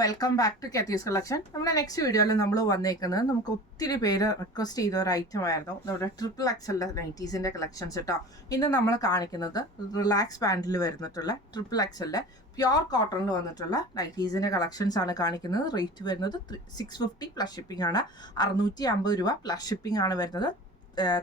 Welcome back to കെത്തീസ് collection. നമ്മുടെ next വീഡിയോയിൽ നമ്മൾ വന്നേക്കുന്നത് നമുക്ക് ഒത്തിരി പേര് റിക്വസ്റ്റ് ചെയ്ത ഒരു ഐറ്റം ആയിരുന്നു നമ്മുടെ ട്രിപ്പിൾ എക്സലിൻ്റെ നൈറ്റീസിൻ്റെ കളക്ഷൻസ് കേട്ടോ. ഇന്ന് നമ്മൾ കാണിക്കുന്നത് റിലാക്സ് പാൻറ്റിൽ വരുന്നിട്ടുള്ള ട്രിപ്പിൾ എക്സലിൻ്റെ പ്യുവർ കോട്ടണിൽ വന്നിട്ടുള്ള നൈറ്റീസിൻ്റെ കളക്ഷൻസ് ആണ് കാണിക്കുന്നത്. റേറ്റ് വരുന്നത് 650 പ്ലസ് ഷിപ്പിംഗ് ആണ്. 650 രൂപ പ്ലസ് ഷിപ്പിംഗ് ആണ് വരുന്നത്.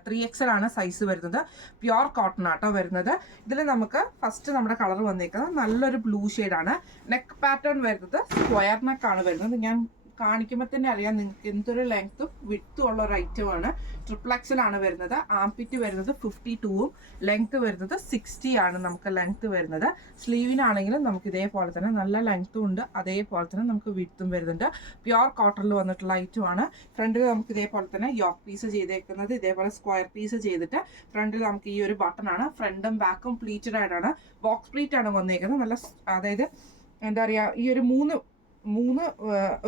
3XL ആണ് സൈസ് വരുന്നത്. പ്യുവർ കോട്ടൺ ആട്ടോ വരുന്നത്. ഇതിൽ നമുക്ക് ഫസ്റ്റ് നമ്മുടെ കളർ വന്നേക്കുന്നത് നല്ലൊരു ബ്ലൂ ഷെയ്ഡാണ്. നെക്ക് പാറ്റേൺ വരുന്നത് സ്ക്വയർ നെക്കാണ് വരുന്നത്. ഞാൻ കാണിക്കുമ്പോൾ തന്നെ അറിയാം നിങ്ങൾക്ക് എന്തൊരു ലെങ്ത്തും വിഡ്ത്തും ഉള്ള ഒരു ഐറ്റമാണ്. ട്രിപ്പിൾ എക്സൽ ആണ് വരുന്നത്. ആംപിറ്റ് വരുന്നത് 52ഉം ലെങ്ത്ത് വരുന്നത് 60 ആണ് നമുക്ക് ലെങ്ത്ത് വരുന്നത്. സ്ലീവിനാണെങ്കിലും നമുക്ക് ഇതേപോലെ തന്നെ നല്ല ലെങ്ത്തും ഉണ്ട്, അതേപോലെ തന്നെ നമുക്ക് വിഡ്ത്തും വരുന്നുണ്ട്. പ്യുവർ കോട്ടണിൽ വന്നിട്ടുള്ള ഐറ്റമാണ്. ഫ്രണ്ടിൽ നമുക്ക് ഇതേപോലെ തന്നെ യോക്ക് പീസ് ചെയ്തേക്കുന്നത് ഇതേപോലെ സ്ക്വയർ പീസ് ചെയ്തിട്ട് ഫ്രണ്ടിൽ നമുക്ക് ഈ ഒരു ബട്ടണാണ്. ഫ്രണ്ടും ബാക്കും പ്ലീറ്റഡ് ആയിട്ടാണ്, ബോക്സ് പ്ലീറ്റ് ആണ് വന്നേക്കുന്നത്. നല്ല അതായത് എന്താ പറയുക, ഈ ഒരു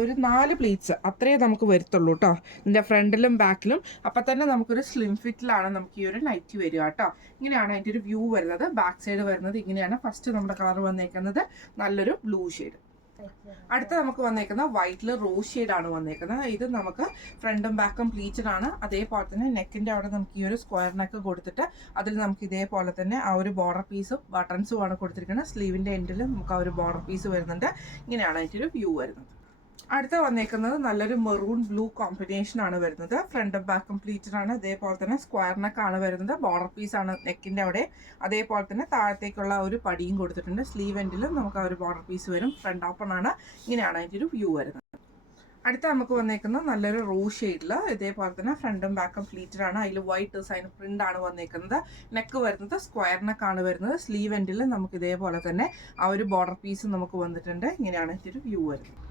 ഒരു 4 പ്ലീറ്റ്സ് അത്രേ നമുക്ക് വരുത്തുള്ളൂ കേട്ടോ ഇതിൻ്റെ ഫ്രണ്ടിലും ബാക്കിലും. അപ്പം തന്നെ നമുക്കൊരു സ്ലിം ഫിറ്റിലാണ് നമുക്ക് ഈ ഒരു നൈറ്റി വരിക കേട്ടോ. ഇങ്ങനെയാണ് അതിൻ്റെ ഒരു വ്യൂ വരുന്നത്. ബാക്ക് സൈഡ് വരുന്നത് ഇങ്ങനെയാണ്. ഫസ്റ്റ് നമ്മുടെ കളർ വന്നേക്കുന്നത് നല്ലൊരു ബ്ലൂ ഷെയ്ഡ്. അടുത്ത നമുക്ക് വന്നേക്കുന്ന വൈറ്റിൽ റോസ് ഷെയ്ഡാണ് വന്നേക്കുന്നത്. ഇത് നമുക്ക് ഫ്രണ്ടും ബാക്കും പ്ലീറ്റഡ് ആണ്. അതേപോലെ തന്നെ നെക്കിൻ്റെ അവിടെ നമുക്ക് ഈ ഒരു സ്ക്വയർ നെക്ക് കൊടുത്തിട്ട് അതിൽ നമുക്ക് ഇതേപോലെ തന്നെ ആ ഒരു ബോർഡർ പീസും ബട്ടൺസും ആണ് കൊടുത്തിരിക്കുന്നത്. സ്ലീവിൻ്റെ എൻഡിൽ നമുക്ക് ആ ഒരു ബോർഡർ പീസ് വരുന്നുണ്ട്. ഇങ്ങനെയാണ് അതിൻ്റെ ഒരു വ്യൂ വരുന്നത്. അടുത്ത വന്നേക്കുന്നത് നല്ലൊരു മെറൂൺ ബ്ലൂ കോമ്പിനേഷൻ ആണ് വരുന്നത്. ഫ്രണ്ടും ബാക്കും പ്ലീറ്റഡ് ആണ്. അതേപോലെ തന്നെ സ്ക്വയർ നെക്കാണ് വരുന്നത്. ബോർഡർ പീസ് ആണ് നെക്കിൻ്റെ അവിടെ. അതേപോലെ തന്നെ താഴത്തേക്കുള്ള ഒരു പടിയും കൊടുത്തിട്ടുണ്ട്. സ്ലീവ് എൻഡിലും നമുക്ക് ആ ഒരു ബോർഡർ പീസ് വരും. ഫ്രണ്ട് ഓപ്പൺ ആണ്. ഇങ്ങനെയാണ് അതിൻ്റെ ഒരു വ്യൂ വരുന്നത്. അടുത്ത നമുക്ക് വന്നേക്കുന്നത് നല്ലൊരു റോസ് ഷെയ്ഡിൽ ഇതേപോലെ തന്നെ ഫ്രണ്ടും ബാക്കും പ്ലീറ്റഡ് ആണ്. അതിൽ വൈറ്റ് ഡിസൈൻ പ്രിന്റ് ആണ് വന്നേക്കുന്നത്. നെക്ക് വരുന്നത് സ്ക്വയർ നെക്കാണ് വരുന്നത്. സ്ലീവ് എൻഡിൽ നമുക്ക് ഇതേപോലെ തന്നെ ആ ഒരു ബോർഡർ പീസ് നമുക്ക് വന്നിട്ടുണ്ട്. ഇങ്ങനെയാണ് ഇതിൻ്റെ ഒരു വ്യൂ വരുന്നത്.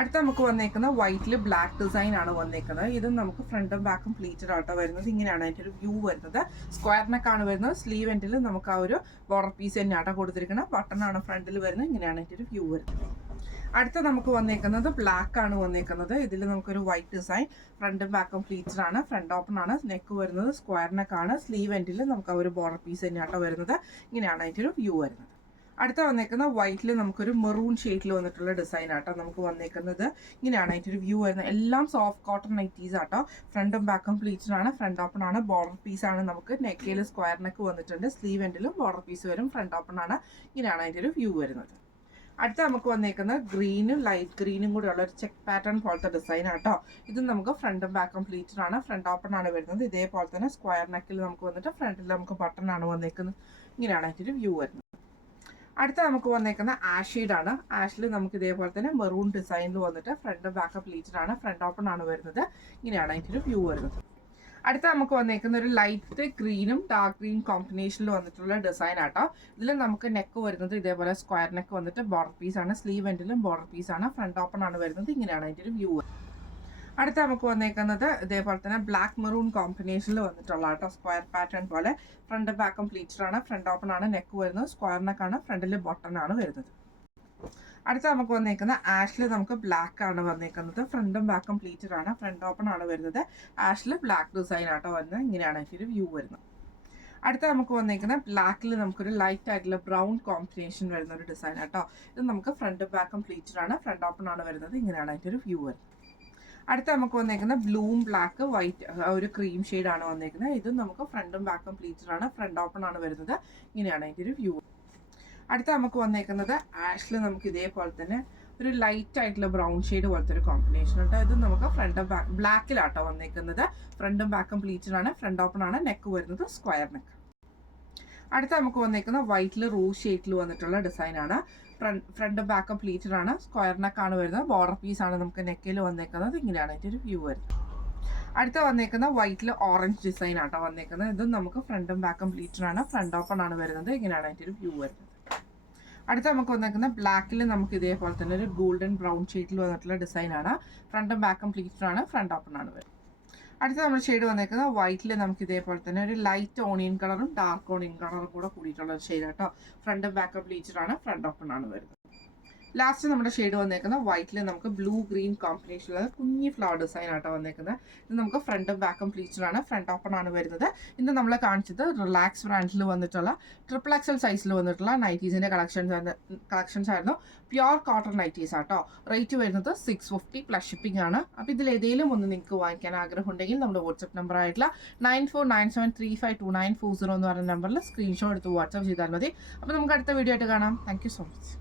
അടുത്ത നമുക്ക് വന്നേക്കുന്ന വൈറ്റിൽ ബ്ലാക്ക് ഡിസൈൻ ആണ് വന്നേക്കുന്നത്. ഇത് നമുക്ക് ഫ്രണ്ടും ബാക്കും പ്ലീറ്റഡ് ആട്ടോ വരുന്നത്. ഇങ്ങനെയാണ് അതിൻ്റെ ഒരു വ്യൂ വരുന്നത്. സ്ക്വയർ നെക്കാണ് വരുന്നത്. സ്ലീവ് എൻഡിൽ നമുക്ക് ആ ഒരു ബോർഡർ പീസ് തന്നെ ആട്ടോ കൊടുത്തിരിക്കുന്നത്. ബട്ടണാണ് ഫ്രണ്ടിൽ വരുന്നത്. ഇങ്ങനെയാണ് അതിൻ്റെ ഒരു വ്യൂ വരുന്നത്. അടുത്ത നമുക്ക് വന്നേക്കുന്നത് ബ്ലാക്ക് ആണ് വന്നേക്കുന്നത്. ഇതിൽ നമുക്കൊരു വൈറ്റ് ഡിസൈൻ, ഫ്രണ്ടും ബാക്കും പ്ലീറ്റഡ് ആണ്. ഫ്രണ്ട് ഓപ്പൺ ആണ്. നെക്ക് വരുന്നത് സ്ക്വയർ നെക്കാണ്. സ്ലീവ് എൻഡിൽ നമുക്ക് ആ ഒരു ബോർഡർ പീസ് തന്നെ ആട്ടോ വരുന്നത്. ഇങ്ങനെയാണ് അതിൻ്റെ ഒരു വ്യൂ വരുന്നത്. അടുത്ത വന്നേക്കുന്ന വൈറ്റിൽ നമുക്കൊരു മെറൂൺ ഷെയ്ഡിൽ വന്നിട്ടുള്ള ഡിസൈൻ ആട്ടോ നമുക്ക് വന്നേക്കുന്നത്. ഇങ്ങനെയാണ് അതിൻ്റെ ഒരു വ്യൂ വരുന്നത്. എല്ലാം സോഫ്റ്റ് കോട്ടൺ നൈറ്റീസ് ആട്ടോ. ഫ്രണ്ടും ബാക്കും പ്ലീറ്റഡ് ആണ്. ഫ്രണ്ട് ഓപ്പൺ ആണ്. ബോർഡർ പീസ് ആണ്. നമുക്ക് നെക്കയിൽ സ്ക്വയർ നെക്ക് വന്നിട്ടുണ്ട്. സ്ലീവ് എൻഡിലും ബോർഡർ പീസ് വരും. ഫ്രണ്ട് ഓപ്പൺ ആണ്. ഇങ്ങനെയാണ് അതിൻ്റെ ഒരു വ്യൂ വരുന്നത്. അടുത്ത നമുക്ക് വന്നേക്കുന്നത് ഗ്രീനും ലൈറ്റ് ഗ്രീനും കൂടെ ഉള്ള ഒരു ചെക്ക് പാറ്റേൺ പോലത്തെ ഡിസൈൻ ആട്ടോ. ഇത് നമുക്ക് ഫ്രണ്ടും ബാക്കും പ്ലീറ്റഡ് ആണ്. ഫ്രണ്ട് ഓപ്പൺ ആണ് വരുന്നത്. ഇതേപോലെ തന്നെ സ്ക്വയർ നെക്കിൽ നമുക്ക് വന്നിട്ട് ഫ്രണ്ടിൽ നമുക്ക് ബട്ടൺ ആണ് വന്നേക്കുന്നത്. ഇങ്ങനെയാണ് അതിൻ്റെ ഒരു വ്യൂ വരുന്നത്. അടുത്ത നമുക്ക് വന്നേക്കുന്ന ആഷീഡാണ്. ആഷിൽ നമുക്ക് ഇതേപോലെ തന്നെ മെറൂൺ ഡിസൈനിൽ വന്നിട്ട് ഫ്രണ്ട് ബാക്ക് പ്ലീറ്റഡ് ആണ്. ഫ്രണ്ട് ഓപ്പൺ ആണ് വരുന്നത്. ഇങ്ങനെയാണ് അതിൻ്റെ ഒരു വ്യൂ വരുന്നത്. അടുത്ത നമുക്ക് വന്നേക്കുന്ന ഒരു ലൈറ്റ് ഗ്രീനും ഡാർക്ക് ഗ്രീൻ കോമ്പിനേഷനിൽ വന്നിട്ടുള്ള ഡിസൈൻ ആട്ടോ. ഇതിൽ നമുക്ക് നെക്ക് വരുന്നത് ഇതേപോലെ സ്ക്വയർ നെക്ക് വന്നിട്ട് ബോർഡർ പീസ് ആണ്. സ്ലീവ് എൻഡിലും ബോർഡർ പീസ് ആണ്. ഫ്രണ്ട് ഓപ്പൺ ആണ് വരുന്നത്. ഇങ്ങനെയാണ് അതിൻ്റെ ഒരു വ്യൂ. അടുത്ത നമുക്ക് വന്നേക്കുന്നത് ഇതേപോലെ തന്നെ ബ്ലാക്ക് മെറൂൺ കോമ്പിനേഷനിൽ വന്നിട്ടുള്ള ആട്ടോ. സ്ക്വയർ പാറ്റേൺ പോലെ ഫ്രണ്ട് ബാക്കും പ്ലീറ്റഡ് ആണ്. ഫ്രണ്ട് ഓപ്പൺ ആണ്. നെക്ക് വരുന്നത് സ്ക്വയർ നെക്കാണ്. ഫ്രണ്ടിൽ ബട്ടൺ ആണ് വരുന്നത്. അടുത്ത നമുക്ക് വന്നേക്കുന്ന ആഷിൽ നമുക്ക് ബ്ലാക്ക് ആണ് വന്നേക്കുന്നത്. ഫ്രണ്ടും ബാക്കും പ്ലീറ്റഡ് ആണ്. ഫ്രണ്ട് ഓപ്പൺ ആണ് വരുന്നത്. ആഷിൽ ബ്ലാക്ക് ഡിസൈൻ ആട്ടോ വരുന്നത്. ഇങ്ങനെയാണ് അതിൻ്റെ വ്യൂ വരുന്നത്. അടുത്ത നമുക്ക് വന്നേക്കുന്ന ബ്ലാക്കിൽ നമുക്കൊരു ലൈറ്റ് ആയിട്ടുള്ള ബ്രൗൺ കോമ്പിനേഷൻ വരുന്ന ഒരു ഡിസൈൻ ആട്ടോ. ഇത് നമുക്ക് ഫ്രണ്ടും ബാക്കും പ്ലീറ്റഡ് ആണ്. ഫ്രണ്ട് ഓപ്പൺ ആണ് വരുന്നത്. ഇങ്ങനെയാണ് അതിൻ്റെ ഒരു വ്യൂ വരുന്നത്. അടുത്ത നമുക്ക് വന്നേക്കുന്ന ബ്ലൂം ബ്ലാക്ക് വൈറ്റ് ഒരു ക്രീം ഷെയ്ഡ് ആണ് വന്നേക്കുന്നത്. ഇത് നമുക്ക് ഫ്രണ്ടും ബാക്കും പ്ലീറ്റഡ് ആണ്. ഫ്രണ്ട് ഓപ്പൺ ആണ് വരുന്നത്. ഇങ്ങനെയാണ് അതിൻ്റെ ഒരു വ്യൂ. അടുത്ത നമുക്ക് വന്നേക്കുന്നത് ആഷിൽ നമുക്ക് ഇതേപോലെ തന്നെ ഒരു ലൈറ്റ് ആയിട്ടുള്ള ബ്രൗൺ ഷെയ്ഡ് പോലത്തെ ഒരു കോമ്പിനേഷൻ ഉണ്ട്. ഇത് നമുക്ക് ഫ്രണ്ടും ബാക്ക് ബ്ലാക്കിലാട്ടോ വന്നേക്കുന്നത്. ഫ്രണ്ടും ബാക്കും പ്ലീറ്റഡ് ആണ്. ഫ്രണ്ട് ഓപ്പൺ ആണ്. നെക്ക് വരുന്നത് സ്ക്വയർ നെക്ക്. അടുത്ത നമുക്ക് വന്നേക്കുന്ന വൈറ്റിൽ റോസ് ഷെയ്ഡിൽ വന്നിട്ടുള്ള ഡിസൈൻ ആണ്. ഫ്രണ്ട് ബാക്കും പ്ലീറ്റഡ് ആണ്. സ്ക്വയർ നെക്കാണ് വരുന്നത്. ബോർഡർ പീസ് ആണ് നമുക്ക് നെക്കിൽ വന്നേക്കുന്നത്. ഇങ്ങനെയാണ് അതിൻ്റെ ഒരു വ്യൂ വരുന്നത്. അടുത്ത വന്നേക്കുന്ന വൈറ്റിൽ ഓറഞ്ച് ഡിസൈൻ ആട്ടോ വന്നേക്കുന്നത്. ഇതും നമുക്ക് ഫ്രണ്ടും ബാക്കും പ്ലീറ്റഡ് ആണ്. ഫ്രണ്ട് ഓപ്പൺ ആണ് വരുന്നത്. ഇങ്ങനെയാണ് അതിൻ്റെ ഒരു വ്യൂ വരുന്നത്. അടുത്ത നമുക്ക് വന്നേക്കുന്ന ബ്ലാക്കിൽ നമുക്ക് ഇതേപോലെ തന്നെ ഒരു ഗോൾഡൻ ബ്രൗൺ ഷെയ്ഡിൽ വന്നിട്ടുള്ള ഡിസൈൻ ആണ്. ഫ്രണ്ടും ബാക്കും പ്ലീറ്റഡ് ആണ്. ഫ്രണ്ട് ഓപ്പൺ ആണ് വരുന്നത്. അടുത്ത നമ്മൾ ഷെയ്ഡ് വന്നേക്കുന്നത് വൈറ്റിൽ നമുക്ക് ഇതേപോലെ തന്നെ ഒരു ലൈറ്റ് ഓണിയൻ കളറും ഡാർക്ക് ഓണിയൻ കളറും കൂടെ കൂടിയിട്ടുള്ള ഒരു ഷെയ്ഡ് കേട്ടോ. ഫ്രണ്ടും ബാക്കും പ്ലീറ്റഡ് ആണ്. ഫ്രണ്ട് ഓപ്പൺ ആണ് വരുന്നത്. ലാസ്റ്റ് നമ്മുടെ ഷെയ്ഡ് വന്നേക്കുന്നത് വൈറ്റിൽ നമുക്ക് ബ്ലൂ ഗ്രീൻ കോമ്പിനേഷനിലുള്ള കുഞ്ഞി ഫ്ലവർ ഡിസൈൻ ആട്ടോ വന്നേക്കുന്നത്. ഇത് നമുക്ക് ഫ്രണ്ടും ബാക്കും പ്ലീച്ചറാണ്, ഫ്രണ്ട് ഓപ്പൺ ആണ് വരുന്നത്. ഇന്ന് നമ്മളെ കാണിച്ചത് റിലാക്സ് ബ്രാൻഡിൽ വന്നിട്ടുള്ള XXL സൈസിൽ വന്നിട്ടുള്ള നൈറ്റീസിൻ്റെ കളക്ഷൻസ് ആയിരുന്നു. പ്യുർ കോട്ടൺ നൈറ്റീസ് ആട്ടോ. റേറ്റ് വരുന്നത് 650 പ്ലസ് ഷിപ്പിംഗ് ആണ്. അപ്പോൾ ഇതിൽ ഏതെങ്കിലും ഒന്ന് നിങ്ങൾക്ക് വാങ്ങിക്കാൻ ആഗ്രഹം ഉണ്ടെങ്കിൽ നമ്മുടെ വാട്സപ്പ് നമ്പർ ആയിട്ടുള്ള 9497352940 എന്ന് പറയുന്ന നമ്പറിൽ സ്ക്രീൻഷോട്ട് എടുത്ത് വാട്സപ്പ് ചെയ്താൽ മതി. അപ്പോൾ നമുക്ക് അടുത്ത വീഡിയോ ആയിട്ട് കാണാം. Thank you so much.